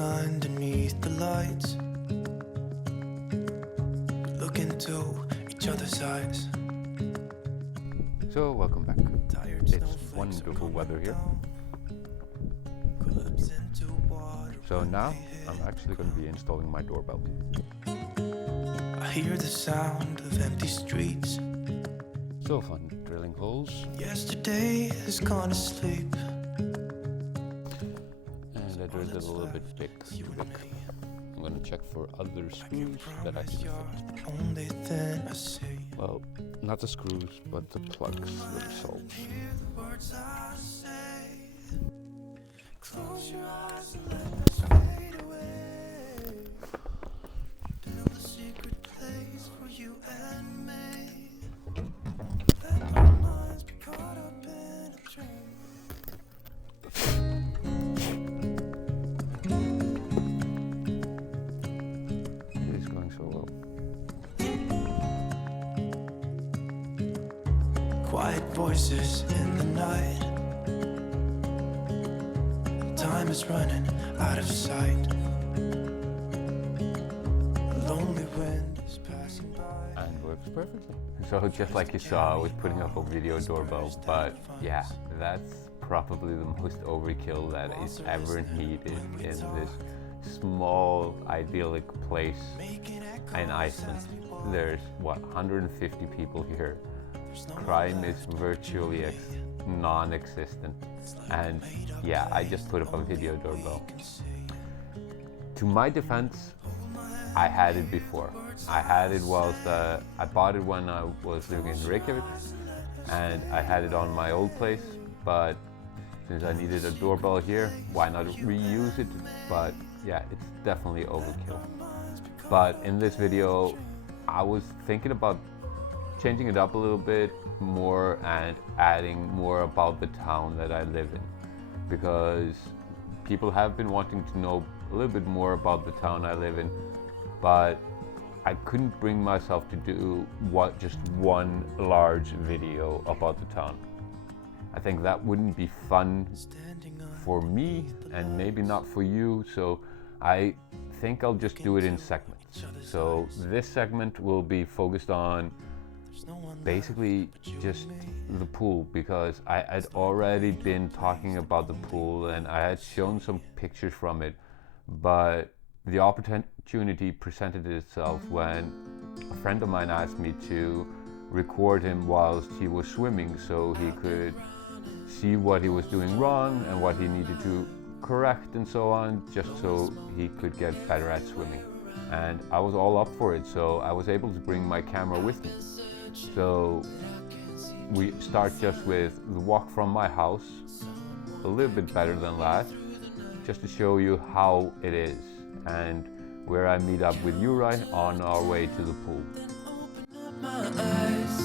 underneath the lights. We look into each other's eyes. So welcome back. It's wonderful weather here. So now I'm actually going to be installing my doorbell. I hear the sound of empty streets. So fun drilling holes. Yesterday has gone to sleep. And I drilled it a little bit big. I'm going to check for other screws that I can fit. Only then I see. Well, not the screws, but the plugs themselves. Close your eyes and let us fade away. Build a secret place for you and me. Let our minds be caught up in a dream. It is going so well. Quiet voices in the night. Time is running out of sight. A lonely wind is passing by. And works perfectly. So just like you saw, I was putting up a video doorbell, but yeah, that's probably the most overkill that is ever needed in this small idyllic place in Iceland. There's what, 150 people here. Crime is virtually non-existent, and yeah, I just put up a video doorbell. To my defense, I had it before. I had it whilst I bought it when I was living in Reykjavik, and I had it on my old place, but since I needed a doorbell here, why not reuse it? But yeah, it's definitely overkill. But in this video, I was thinking about changing it up a little bit more and adding more about the town that I live in, because people have been wanting to know a little bit more about the town I live in, but I couldn't bring myself to do just one large video about the town. I think that wouldn't be fun for me and maybe not for you, so I think I'll just do it in segments. So this segment will be focused on basically just the pool, because I had already been talking about the pool and I had shown some pictures from it, but the opportunity presented itself when a friend of mine asked me to record him whilst he was swimming so he could see what he was doing wrong and what he needed to correct and so on, just so he could get better at swimming. And I was all up for it, so I was able to bring my camera with me. So we start just with the walk from my house, a little bit better than last, just to show you how it is and where I meet up with Uri on our way to the pool. Open up my eyes.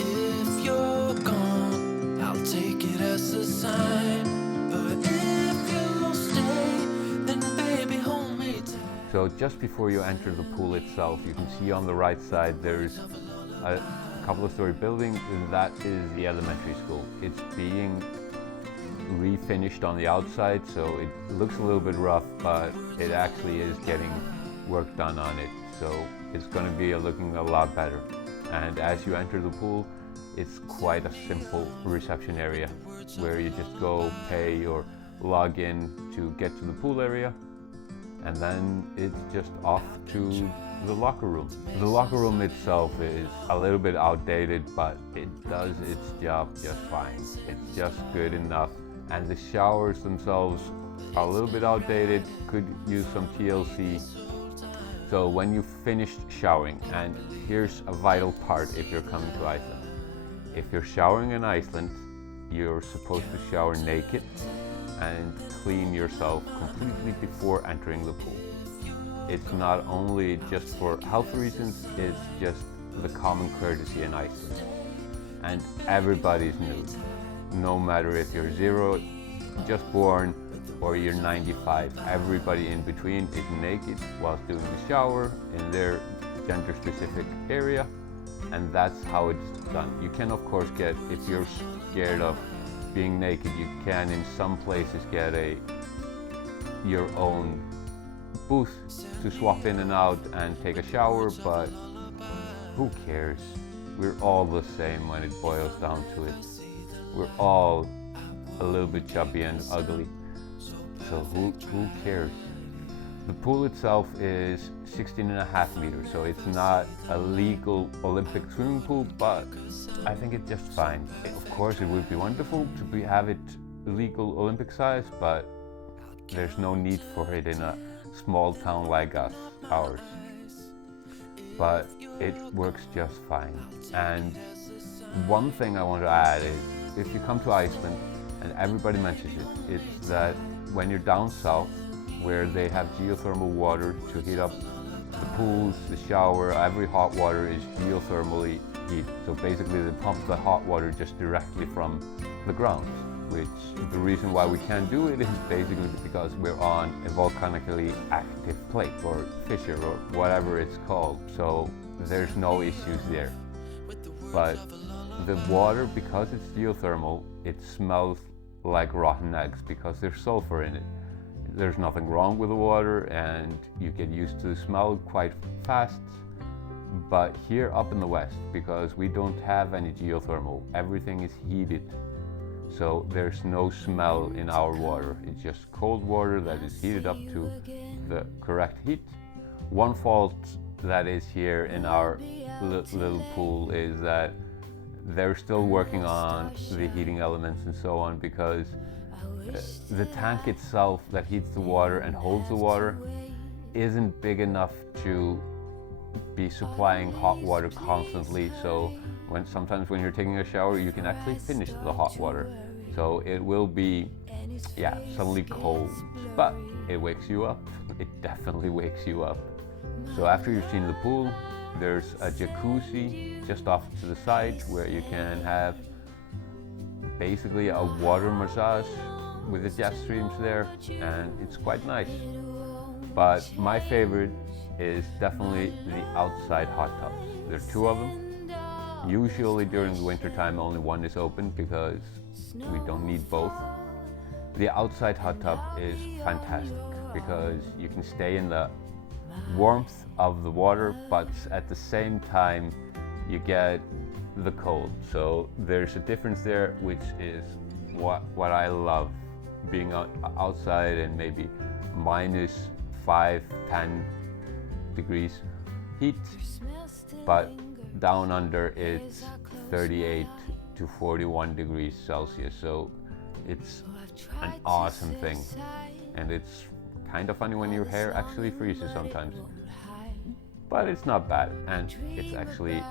If you're gone, I'll take it as a sign. But if you stay, then baby hold me tight. So just before you enter the pool itself, you can see on the right side there's a couple of story building. That is the elementary school. It's being refinished on the outside, so it looks a little bit rough, but it actually is getting work done on it, so it's going to be looking a lot better. And as you enter the pool, it's quite a simple reception area where you just go pay or log in to get to the pool area, and then it's just off to the locker room. The locker room itself is a little bit outdated, but it does its job just fine. It's just good enough. And the showers themselves are a little bit outdated, could use some TLC. So when you finished showering, and here's a vital part if you're coming to Iceland. If you're showering in Iceland, you're supposed to shower naked and clean yourself completely before entering the pool. It's not only just for health reasons, it's just the common courtesy in Iceland. And everybody's nude. No matter if you're 0, just born, or you're 95, everybody in between is naked whilst doing the shower in their gender-specific area, and that's how it's done. You can, of course, get, if you're scared of being naked, you can in some places get your own booth to swap in and out and take a shower, but who cares? We're all the same when it boils down to it. We're all a little bit chubby and ugly, so who cares? The pool itself is 16.5 meters, so it's not a legal Olympic swimming pool, but I think it's just fine. Of course, it would be wonderful to have it legal Olympic size, but there's no need for it in a small town like ours. But it works just fine. And one thing I want to add is, if you come to Iceland, and everybody mentions it, it's that when you're down south, where they have geothermal water to heat up the pools, the shower, every hot water is geothermally heated. So basically they pump the hot water just directly from the ground, which the reason why we can't do it is basically because we're on a volcanically active plate or fissure or whatever it's called. So there's no issues there. But the water, because it's geothermal, it smells like rotten eggs because there's sulfur in it. There's nothing wrong with the water and you get used to the smell quite fast. But here up in the west, because we don't have any geothermal, everything is heated. So there's no smell in our water. It's just cold water that is heated up to the correct heat. One fault that is here in our little pool is that they're still working on the heating elements and so on, because the tank itself that heats the water and holds the water isn't big enough to be supplying hot water constantly. So sometimes when you're taking a shower, you can actually finish the hot water. So it will be, suddenly cold, but it wakes you up. It definitely wakes you up. So after you've seen the pool, there's a jacuzzi just off to the side where you can have basically a water massage with the jet streams there, and it's quite nice. But my favorite is definitely the outside hot tubs. There are two of them. Usually during the winter time only one is open because we don't need both. The outside hot tub is fantastic because you can stay in the warmth of the water, but at the same time you get the cold. So there's a difference there, which is what I love, being outside and maybe minus 5-10 degrees heat, but down under it's 38 to 41 degrees Celsius. So it's an awesome thing, and it's kind of funny when your hair actually freezes sometimes, but it's not bad, and it's actually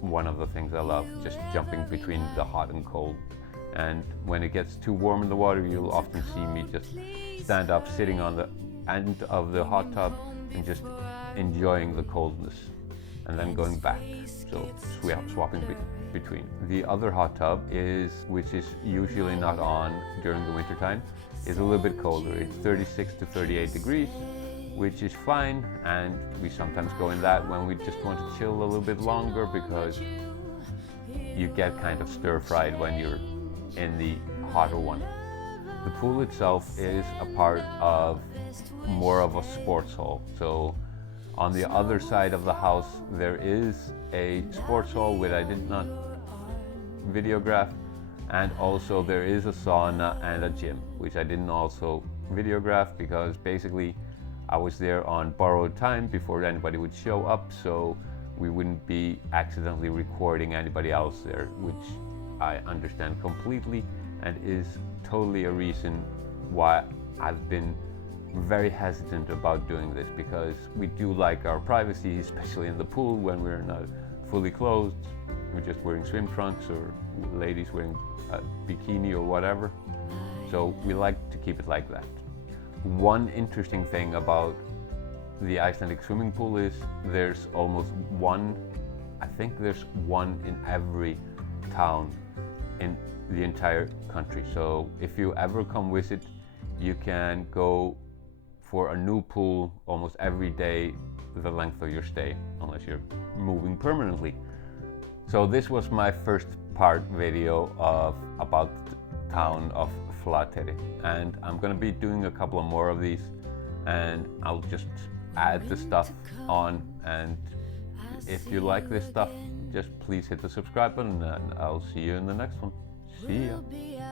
one of the things I love, just jumping between the hot and cold. And when it gets too warm in the water, you'll often see me just stand up, sitting on the end of the hot tub and just enjoying the coldness, and then going back, so swapping between. The other hot tub which is usually not on during the winter time, is a little bit colder. It's 36 to 38 degrees, which is fine, and we sometimes go in that when we just want to chill a little bit longer, because you get kind of stir-fried when you're in the hotter one. The pool itself is a part of more of a sports hall. So on the other side of the house there is a sports hall which I did not videograph, and also there is a sauna and a gym, which I didn't also videograph because basically I was there on borrowed time before anybody would show up, so we wouldn't be accidentally recording anybody else there, which I understand completely and is totally a reason why I've been very hesitant about doing this, because we do like our privacy, especially in the pool when we're not fully clothed. We're just wearing swim trunks, or ladies wearing a bikini or whatever. So we like to keep it like that. One interesting thing about the Icelandic swimming pool is there's almost one, I think there's one in every town in the entire country. So if you ever come visit, you can go for a new pool almost every day the length of your stay, unless you're moving permanently. So this was my first part video about the town of Flateyri, and I'm going to be doing a couple of more of these and I'll just add the stuff on. And if you like this stuff, just please hit the subscribe button, and I'll see you in the next one. See ya.